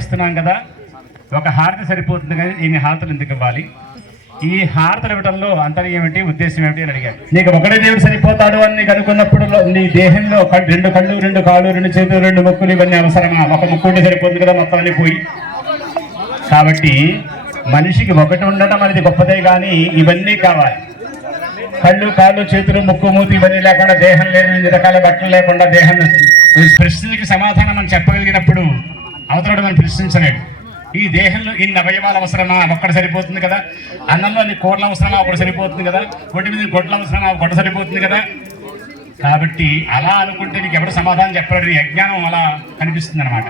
ఇస్తున్నాం కదా. ఒక హారతి సరిపోతుంది కానీ ఈమె హారతలు ఎందుకు ఇవ్వాలి? ఈ హారతలు ఇవ్వడంలో అంతరం ఏమిటి ఉద్దేశం ఏమిటి అని అడిగాడు. నీకు ఒకటే దేవుడు సరిపోతాడు అని నీకు అనుకున్నప్పుడు నీ దేహంలో రెండు కళ్ళు రెండు కాళ్ళు రెండు చేతులు రెండు ముక్కులు ఇవన్నీ అవసరమా? ఒక ముక్కు ఉంటే సరిపోతుంది కదా మొత్తం అన్ని పోయి. కాబట్టి మనిషికి ఒకటి ఉండటం అనేది గొప్పదే కానీ ఇవన్నీ కావాలి. కళ్ళు కాళ్ళు చేతులు ముక్కు మూతి ఇవన్నీ లేకుండా దేహం లేదు ఇన్ని రకాల బట్టలు లేకుండా దేహం ప్రశ్నలకి సమాధానం అని చెప్పగలిగినప్పుడు అవతలడు మనం ప్రశ్నించలేడు ఈ దేహంలో ఇన్ని అవయవాలు అవసరమా? ఒక్కటి సరిపోతుంది కదా. అన్నంలో నీ కూరలు అవసరమా? ఒకటి సరిపోతుంది కదా. ఒంటి మీద గొడ్లు అవసరమా? ఒకటి సరిపోతుంది కదా. కాబట్టి అలా అనుకుంటే నీకు ఎవరు సమాధానం చెప్పలేడు నీ అజ్ఞానం అలా కనిపిస్తుంది అనమాట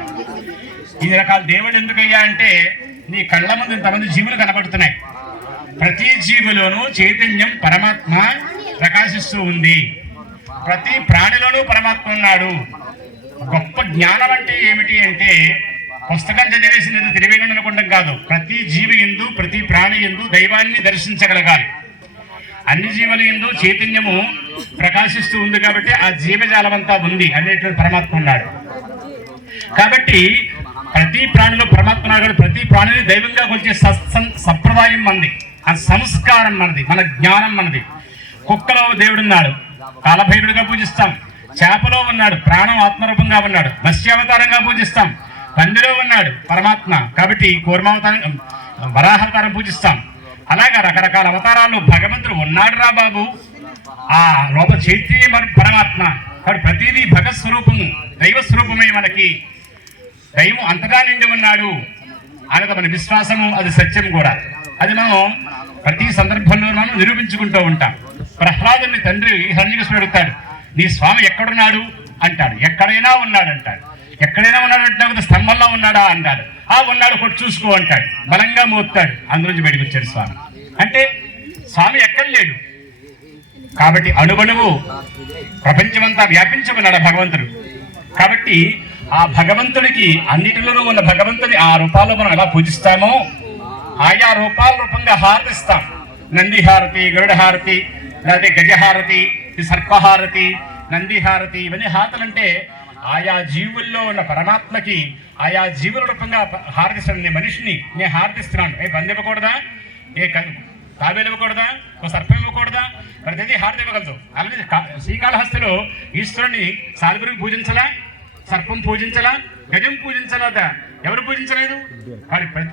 ఇన్ని రకాల దేవుడు ఎందుకయ్యా అంటే నీ కళ్ళ ముందు ఇంతమంది జీవులు కనబడుతున్నాయి. ప్రతి జీవిలోనూ చైతన్యం పరమాత్మ ప్రకాశిస్తూ ఉంది. ప్రతి ప్రాణిలోనూ పరమాత్మ ఉన్నాడు. గొప్ప జ్ఞానం అంటే ఏమిటి అంటే పుస్తకం చదివేసినది తెలివైన అనుకుంటాం కాదు. ప్రతి జీవి ఎందు ప్రతి ప్రాణి ఎందు దైవాన్ని దర్శించగలగాలి. అన్ని జీవుల ఎందు చైతన్యము ప్రకాశిస్తూ ఉంది కాబట్టి ఆ జీవజాలమంతా ఉంది అనేటువంటి పరమాత్మ ఉన్నాడు. కాబట్టి ప్రతి ప్రాణిలో పరమాత్మ నాడు ప్రతి ప్రాణిని దైవంగా కొలిచే సంప్రదాయం మనది. ఆ సంస్కారం మనది మన జ్ఞానం మనది. కుక్కలో దేవుడున్నాడు కాలభైరుడిగా పూజిస్తాం. చేపలో ఉన్నాడు. ప్రాణం ఆత్మరూపంగా ఉన్నాడు. మత్స్యావతారంగా పూజిస్తాం. తండ్రిలో ఉన్నాడు పరమాత్మ. కాబట్టి కూర్మావతారం వరాహావతారం పూజిస్తాం. అలాగా రకరకాల అవతారాలు. భగవంతుడు ఉన్నాడు రా బాబు. ఆ లోప చైతన్య మరి పరమాత్మ. కాబట్టి ప్రతిదీ భగత్ స్వరూపము దైవ స్వరూపమే మనకి. దైవం అంతగా నిండి ఉన్నాడు. అనేది మన విశ్వాసము అది సత్యం కూడా. అది మనం ప్రతి సందర్భంలో మనం నిరూపించుకుంటూ ఉంటాం. ప్రహ్లాదుని తండ్రి హరణ్యకృష్ణుడు అడుగుతాడు నీ స్వామి ఎక్కడున్నాడు? అంటాడు. ఎక్కడైనా ఉన్నాడు అంటాడు ఎక్కడైనా ఉన్నాడు అంటే స్తంభం ఉన్నాడా అంటాడు. ఆ ఉన్నాడు కొట్టు చూసుకో అంటాడు. బలంగా మోపుతాడు. అందులోంచి బయటకు వచ్చాడు స్వామి. అంటే స్వామి ఎక్కడ లేడు? కాబట్టి అణువణువు ప్రపంచమంతా వ్యాపించమన్నాడు భగవంతుడు. కాబట్టి ఆ భగవంతుడికి అన్నిటిలోనూ ఉన్న భగవంతుని ఆ రూపాల్లో మనం ఎలా పూజిస్తామో ఆయా రూపాల రూపంగా హారతిస్తాం. నంది హారతి గరుడ హారతి లేకపోతే గజహారతి సర్పహారతి నంది హారతి ఇవన్నీ హారతులంటే ఆయా జీవుల్లో ఉన్న పరమాత్మకి ఆయా జీవుల రూపంగా హారతిస్తున్న మనిషిని నేను హారతిస్తున్నాను. ఏ బంద్ ఇవ్వకూడదా? ఏ తాబేలు ఇవ్వకూడదా? ఒక సర్పం ఇవ్వకూడదా? ప్రతిదీ హారతి ఇవ్వగలదు. అలాగే కా- శ్రీకాళహస్తిలో ఈశ్వరుని సాలిపురికి పూజించలా? సర్పం పూజించలా? గజం పూజించలేదా? ఎవరు పూజించలేదు? మరి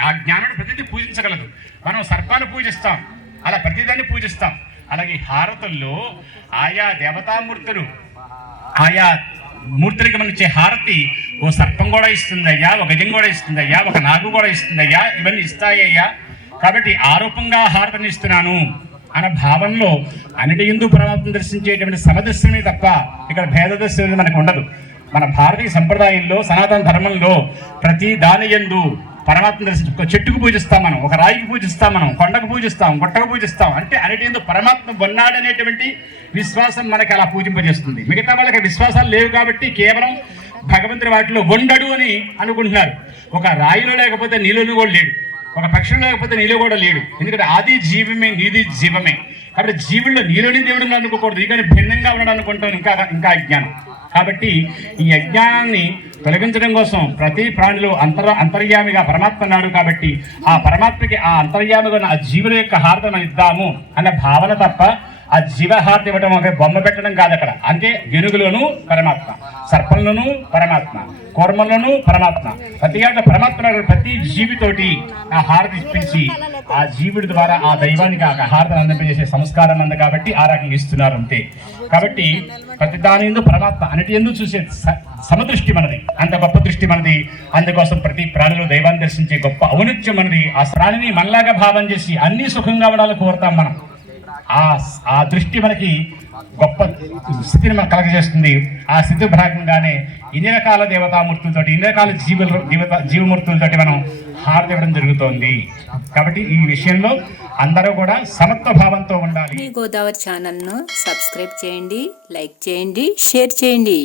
ఆ జ్ఞానుడు ప్రతిదీ పూజించగలదు. మనం సర్పాన్ని పూజిస్తాం. అలా ప్రతిదాన్ని పూజిస్తాం. అలాగే హారతుల్లో ఆయా దేవతామూర్తులు ఆయా మూర్తులకి హారతి ఓ సర్పం కూడా ఇస్తుందయ్యా ఒక గజం కూడా ఇస్తుందయ్యా ఒక నాగు కూడా ఇస్తుందయ్యా ఇవన్నీ ఇస్తాయ్యా. కాబట్టి ఆరోపంగా హారతిని ఇస్తున్నాను అన్న భావంలో అన్నిటి హిందూ పరమాత్మ దర్శించేటువంటి సమదర్శనమే తప్ప ఇక్కడ భేద మనకు ఉండదు. మన భారతీయ సంప్రదాయంలో సనాతన ధర్మంలో ప్రతి దాని ఎందు పరమాత్మ దర్శించు ఒక చెట్టుకు పూజిస్తాం మనం ఒక రాయికి పూజిస్తాం మనం కొండకు పూజిస్తాం గుట్టకు పూజిస్తాం అంటే అన్నిటి పరమాత్మ ఉన్నాడనేటువంటి విశ్వాసం మనకి అలా పూజింపజేస్తుంది. మిగతా వాళ్ళకి విశ్వాసాలు లేవు కాబట్టి కేవలం భగవంతుడి వాటిలో ఉండడు అని అనుకుంటున్నారు. ఒక రాయిలో లేకపోతే నీళ్ళలో కూడా లేడు. ఒక పక్షిలో లేకపోతే నీలో కూడా లేడు. ఎందుకంటే ఆది జీవమే నీది జీవమే. కాబట్టి జీవుల్లో నీలోని దేవుడు అనుకోకూడదు. ఇక భిన్నంగా ఉన్నాడు అనుకుంటాం ఇంకా ఇంకా అజ్ఞానం. కాబట్టి ఈ అజ్ఞానాన్ని తొలగించడం కోసం ప్రతి ప్రాణిలో అంతర అంతర్యామిగా పరమాత్మ ఉన్నాడు కాబట్టి ఆ పరమాత్మకి ఆ అంతర్యామిగా ఉన్న ఆ జీవుల యొక్క హారత ఇద్దాము అనే భావన తప్ప ఆ జీవహారతి ఇవ్వడం ఒక బొమ్మ పెట్టడం కాదు అక్కడ. అంటే వెనుగులోను పరమాత్మ సర్పంలోను పరమాత్మ కూర్మంలోను పరమాత్మ. ప్రతి ఆట పరమాత్మ ప్రతి జీవితోటి ఆ హారతి ఇప్పించి ఆ జీవుడి ద్వారా ఆ దైవానికి ఆ హారతను అందింపజేసే సంస్కారం అంది కాబట్టి ఆ రకంగా ఇస్తున్నారు అంతే. కాబట్టి ప్రతి దాని ఎందు పరమాత్మ అన్నిటి ఎందు చూసే స- సమదృష్టి మనది. అంత గొప్ప దృష్టి మనది. అందుకోసం ప్రతి ప్రాణిలో దైవాన్ని దర్శించే గొప్ప ఔన్నత్యం మనది. ఆ ప్రాణిని మనలాగా భావం చేసి అన్ని సుఖంగా ఉండాలని కోరుతాం మనం. ఆ ఆ దృష్టి మనకి గొప్ప స్థితిని మనకు కలగజేస్తుంది. ఆ స్థితి భాగంగానే ఇన్ని రకాల దేవతామూర్తులతో ఇన్ని రకాల జీవుల జీవత జీవమూర్తులతోటి మనం హారతివ్వడం జరుగుతోంది. కాబట్టి ఈ విషయంలో అందరూ కూడా సమత్వ భావంతో ఉండాలి. గోదావరి ఛానల్ను సబ్స్క్రైబ్ చేయండి లైక్ చేయండి షేర్ చేయండి.